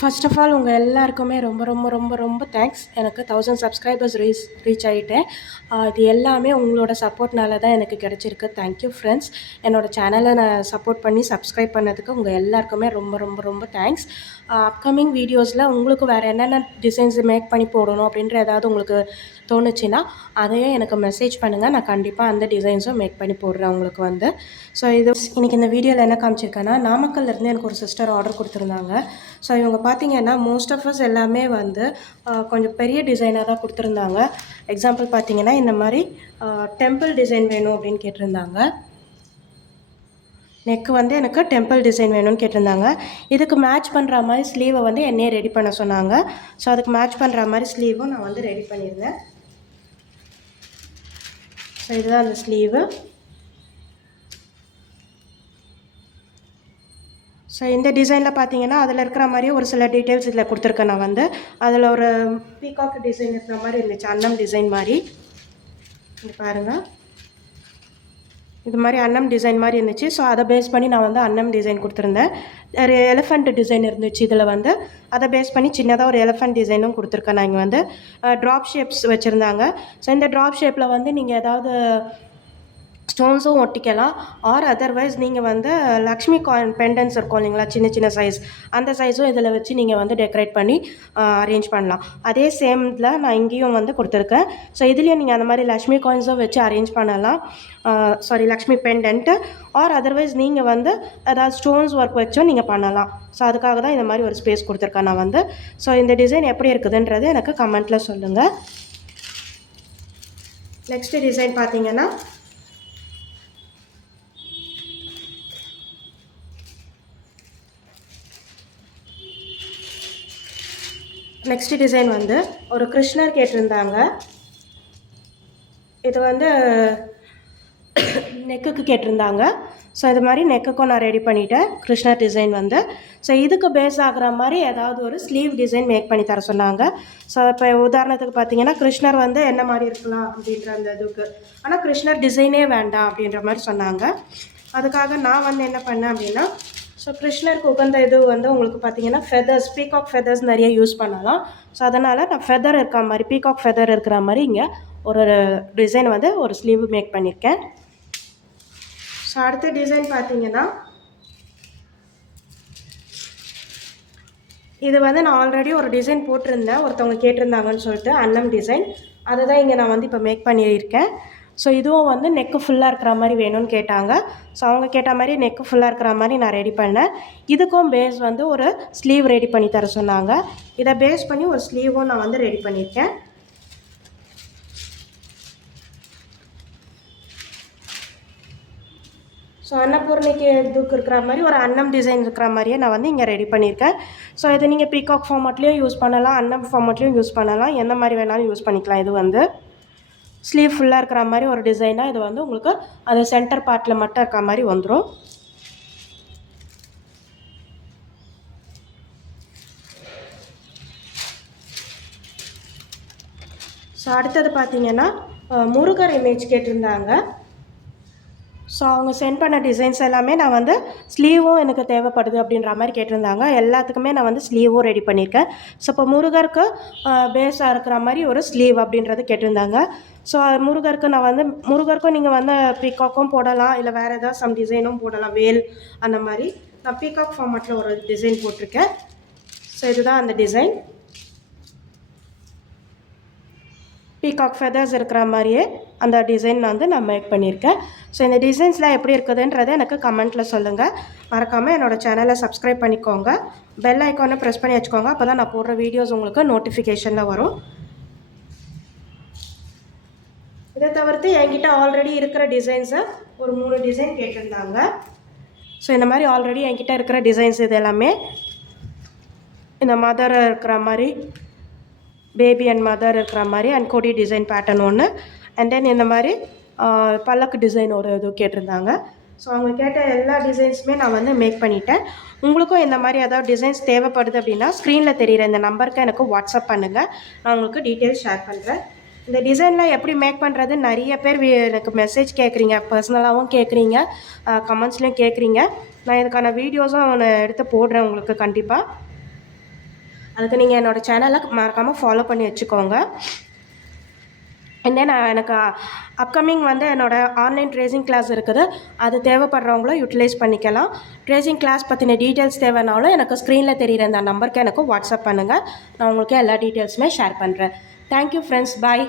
First of all உங்கள் எல்லாருக்குமே ரொம்ப ரொம்ப ரொம்ப ரொம்ப தேங்க்ஸ். எனக்கு 1000 சப்ஸ்கிரைபர்ஸ் ரீச் ஆகிட்டேன். இது எல்லாமே உங்களோட சப்போர்ட்னால தான் எனக்கு கிடச்சிருக்கு. Thank you friends. என்னோடய சேனலை நான் சப்போர்ட் பண்ணி சப்ஸ்கிரைப் பண்ணதுக்கு உங்கள் எல்லாருக்குமே ரொம்ப ரொம்ப ரொம்ப தேங்க்ஸ். அப்கமிங் வீடியோஸில் உங்களுக்கு வேறு என்னென்ன டிசைன்ஸ் மேக் பண்ணி போடணும் அப்படின்ற ஏதாவது உங்களுக்கு தோணுச்சுன்னா அதையும் எனக்கு மெசேஜ் பண்ணுங்கள். நான் கண்டிப்பாக அந்த டிசைன்ஸும் மேக் பண்ணி போடுறேன் உங்களுக்கு வந்து. ஸோ இது இன்றைக்கி இந்த வீடியோவில் என்ன காமிச்சிருக்கேன்னா, நாமக்கல்லேருந்து எனக்கு ஒரு சிஸ்டர் ஆர்டர் கொடுத்துருந்தாங்க. ஸோ இவங்க பார்த்தீங்கன்னா மோஸ்ட் ஆஃப் அஸ் எல்லாமே வந்து கொஞ்சம் பெரிய டிசைனாக தான் கொடுத்துருந்தாங்க. எக்ஸாம்பிள் பார்த்தீங்கன்னா இந்த மாதிரி டெம்பிள் டிசைன் வேணும் அப்படின்னு கேட்டிருந்தாங்க. நெக்கு வந்து எனக்கு டெம்பிள் டிசைன் வேணும்னு கேட்டிருந்தாங்க. இதுக்கு மேட்ச் பண்ணுற மாதிரி ஸ்லீவை வந்து என்னையே ரெடி பண்ண சொன்னாங்க. ஸோ அதுக்கு மேட்ச் பண்ணுற மாதிரி ஸ்லீவும் நான் வந்து ரெடி பண்ணியிருந்தேன். ஸோ இதுதான் அந்த ஸ்லீவு. ஸோ இந்த டிசைனில் பார்த்தீங்கன்னா அதில் இருக்கிற மாதிரியே ஒரு சில டீட்டெயில்ஸ் இதில் கொடுத்துருக்கேன். நான் வந்து அதில் ஒரு பீகாக் டிசைன் இருக்கிற மாதிரி இருந்துச்சு, அன்னம் டிசைன் மாதிரி. இங்கே பாருங்கள், இது மாதிரி அன்னம் டிசைன் மாதிரி இருந்துச்சு. ஸோ அதை பேஸ் பண்ணி நான் வந்து அன்னம் டிசைன் கொடுத்துருந்தேன். ஒரு எலிஃபண்ட் டிசைன் இருந்துச்சு இதில் வந்து. அதை பேஸ் பண்ணி சின்னதாக ஒரு எலிஃபண்ட் டிசைனும் கொடுத்துருக்கேன். நான் இங்கே வந்து ட்ராப் ஷேப்ஸ் வச்சுருந்தாங்க. ஸோ இந்த ட்ராப் ஷேப்பில் வந்து நீங்கள் ஏதாவது ஸ்டோன்ஸும் ஒட்டிக்கலாம். ஆர் அதர்வைஸ் நீங்கள் வந்து லக்ஷ்மி காயின் பெண்டன்ஸ் இருக்கும் இல்லைங்களா, சின்ன சின்ன சைஸ், அந்த சைஸும் இதில் வச்சு நீங்கள் வந்து டெக்கரேட் பண்ணி அரேஞ்ச் பண்ணலாம். அதே சேமில் நான் இங்கேயும் வந்து கொடுத்துருக்கேன். ஸோ இதுலேயும் நீங்கள் அந்த மாதிரி லக்ஷ்மி காயின்ஸும் வச்சு அரேஞ்ச் பண்ணலாம். லக்ஷ்மி பெண்டன்ட்டு. ஆர் அதர்வைஸ் நீங்கள் வந்து ஏதாவது ஸ்டோன்ஸ் ஒர்க் வச்சும் நீங்கள் பண்ணலாம். ஸோ அதுக்காக தான் இந்த மாதிரி ஒரு ஸ்பேஸ் கொடுத்துருக்கேன் நான் வந்து. ஸோ இந்த டிசைன் எப்படி இருக்குதுன்றது எனக்கு கமெண்ட்டில் சொல்லுங்கள். நெக்ஸ்ட்டு டிசைன் பார்த்தீங்கன்னா, நெக்ஸ்ட் டிசைன் வந்து ஒரு கிருஷ்ணர் கேட்டிருந்தாங்க. இது வந்து நெக்குக்கு கேட்டிருந்தாங்க. ஸோ இது மாதிரி நெக்குக்கும் நான் ரெடி பண்ணிவிட்டேன் கிருஷ்ணர் டிசைன் வந்து. ஸோ இதுக்கு பேஸ் ஆகிற மாதிரி ஏதாவது ஒரு ஸ்லீவ் டிசைன் மேக் பண்ணி தர சொன்னாங்க. ஸோ இப்போ உதாரணத்துக்கு பார்த்தீங்கன்னா கிருஷ்ணர் வந்து என்ன மாதிரி இருக்கலாம் அப்படின்ற அந்த இதுக்கு, ஆனால் கிருஷ்ணர் டிசைனே வேண்டாம் அப்படின்ற மாதிரி சொன்னாங்க. அதுக்காக நான் வந்து என்ன பண்ணேன் அப்படின்னா, ஸோ கிருஷ்ணருக்கு உகந்த இது வந்து உங்களுக்கு பார்த்தீங்கன்னா ஃபெதர்ஸ், பீகாக் ஃபெதர்ஸ் நிறைய யூஸ் பண்ணலாம். ஸோ அதனால் நான் ஃபெதர் இருக்கிற மாதிரி, பீகாக் ஃபெதர் இருக்கிற மாதிரி இங்கே ஒரு டிசைன் வந்து ஒரு ஸ்லீவ் மேக் பண்ணியிருக்கேன். ஸோ அடுத்த டிசைன் பார்த்தீங்கன்னா, இது வந்து நான் ஆல்ரெடி ஒரு டிசைன் போட்டிருந்தேன், ஒருத்தவங்க கேட்டிருந்தாங்கன்னு சொல்லிட்டு அன்னம் டிசைன். அதை தான் இங்கே நான் வந்து இப்போ மேக் பண்ணியிருக்கேன். ஸோ இதுவும் வந்து நெக்கு ஃபுல்லாக இருக்கிற மாதிரி வேணும்னு கேட்டாங்க. ஸோ அவங்க கேட்ட மாதிரி நெக்கு ஃபுல்லாக இருக்கிற மாதிரி நான் ரெடி பண்ணேன். இதுக்கும் பேஸ் வந்து ஒரு ஸ்லீவ் ரெடி பண்ணி தர சொன்னாங்க. இதை பேஸ் பண்ணி ஒரு ஸ்லீவும் நான் வந்து ரெடி பண்ணியிருக்கேன். ஸோ அன்னபூர்ணிக்கு இதுக்கு இருக்கிற மாதிரி ஒரு அன்னம் டிசைன் இருக்கிற மாதிரியே நான் வந்து இங்கே ரெடி பண்ணியிருக்கேன். ஸோ இது நீங்கள் பீகாக் ஃபார்மேட்லேயும் யூஸ் பண்ணலாம், அன்னம் ஃபார்மேட்லேயும் யூஸ் பண்ணலாம், எந்த மாதிரி வேணாலும் யூஸ் பண்ணிக்கலாம். இது வந்து ஸ்லீவ் ஃபுல்லாக இருக்கிற மாதிரி ஒரு டிசைனாக இது வந்து உங்களுக்கு அது சென்டர் பார்ட்டில் மட்டும் இருக்கிற மாதிரி வந்துடும். ஸோ அடுத்தது பார்த்தீங்கன்னா முருகர் இமேஜ் கேட்டிருந்தாங்க. ஸோ அவங்க சென்ட் பண்ண டிசைன்ஸ் எல்லாமே நான் வந்து ஸ்லீவும் எனக்கு தேவைப்படுது அப்படின்ற மாதிரி கேட்டிருந்தாங்க. எல்லாத்துக்குமே நான் வந்து ஸ்லீவும் ரெடி பண்ணியிருக்கேன். ஸோ இப்போ முருகருக்கு பேஸாக இருக்கிற மாதிரி ஒரு ஸ்லீவ் அப்படின்றது கேட்டிருந்தாங்க. ஸோ முருகருக்கு நான் வந்து முருகருக்கும் நீங்கள் வந்து பீகாக்கும் போடலாம், இல்லை வேறு ஏதாவது சம் டிசைனும் போடலாம், வேல் அந்த மாதிரி. நான் பீகாக் ஃபார்மேட்டில் ஒரு டிசைன் போட்டிருக்கேன். ஸோ இதுதான் அந்த டிசைன். பீகாக் ஃபெதர்ஸ் இருக்கிற மாதிரியே அந்த டிசைன் வந்து நான் மேக் பண்ணியிருக்கேன். ஸோ இந்த டிசைன்ஸ்லாம் எப்படி இருக்குதுன்றதை எனக்கு கமெண்ட்டில் சொல்லுங்கள். மறக்காமல் என்னோடய சேனலை சப்ஸ்கிரைப் பண்ணிக்கோங்க. பெல் ஐக்கானை ப்ரெஸ் பண்ணி வச்சுக்கோங்க. அப்போ தான் நான் போடுற வீடியோஸ் உங்களுக்கு நோட்டிஃபிகேஷனில் வரும். இதை தவிர்த்து என்கிட்ட ஆல்ரெடி இருக்கிற டிசைன்ஸை ஒரு 3 டிசைன் கேட்டிருந்தாங்க. ஸோ இந்த மாதிரி ஆல்ரெடி என்கிட்ட இருக்கிற டிசைன்ஸ் இது எல்லாமே இந்த மதர் இருக்கிற மாதிரி, பேபி அண்ட் மதர் இருக்கிற மாதிரி, அண்ட் கொடி டிசைன் பேட்டர்ன் ஒன்று, அண்ட் தென் இந்த மாதிரி பல்லக்கு டிசைன் ஒரு இது கேட்டிருந்தாங்க. ஸோ அவங்க கேட்ட எல்லா டிசைன்ஸுமே நான் வந்து மேக் பண்ணிட்டேன். உங்களுக்கும் இந்த மாதிரி ஏதாவது டிசைன்ஸ் தேவைப்படுது அப்படின்னா ஸ்க்ரீனில் தெரிகிற இந்த நம்பருக்கு எனக்கு வாட்ஸ்அப் பண்ணுங்கள். நான் உங்களுக்கு டீட்டெயில்ஸ் ஷேர் பண்ணுறேன். இந்த டிசைன்லாம் எப்படி மேக் பண்ணுறது நிறைய பேர் எனக்கு மெசேஜ் கேட்குறீங்க, பர்சனலாகவும் கேட்குறீங்க, கமெண்ட்ஸ்லேயும் கேட்குறீங்க. நான் இதுக்கான வீடியோஸும் எடுத்து போடுறேன் உங்களுக்கு கண்டிப்பாக. அதுக்கு நீங்கள் என்னோடய சேனலை மறக்காமல் ஃபாலோ பண்ணி வச்சுக்கோங்க. அண்ட் தென் எனக்கு அப்கமிங் வந்து என்னோடய ஆன்லைன் ட்ரேசிங் கிளாஸ் இருக்குது. அது தேவைப்படுறவங்களும் யூட்டிலைஸ் பண்ணிக்கலாம். ட்ரேசிங் கிளாஸ் பற்றின டீட்டெயில்ஸ் தேவைனாலும் எனக்கு ஸ்க்ரீனில் தெரிகிற அந்த நம்பருக்கு எனக்கு வாட்ஸ்அப் பண்ணுங்கள். நான் உங்களுக்கு எல்லா டீட்டெயில்ஸுமே ஷேர் பண்ணுறேன். Thank you friends. பாய்.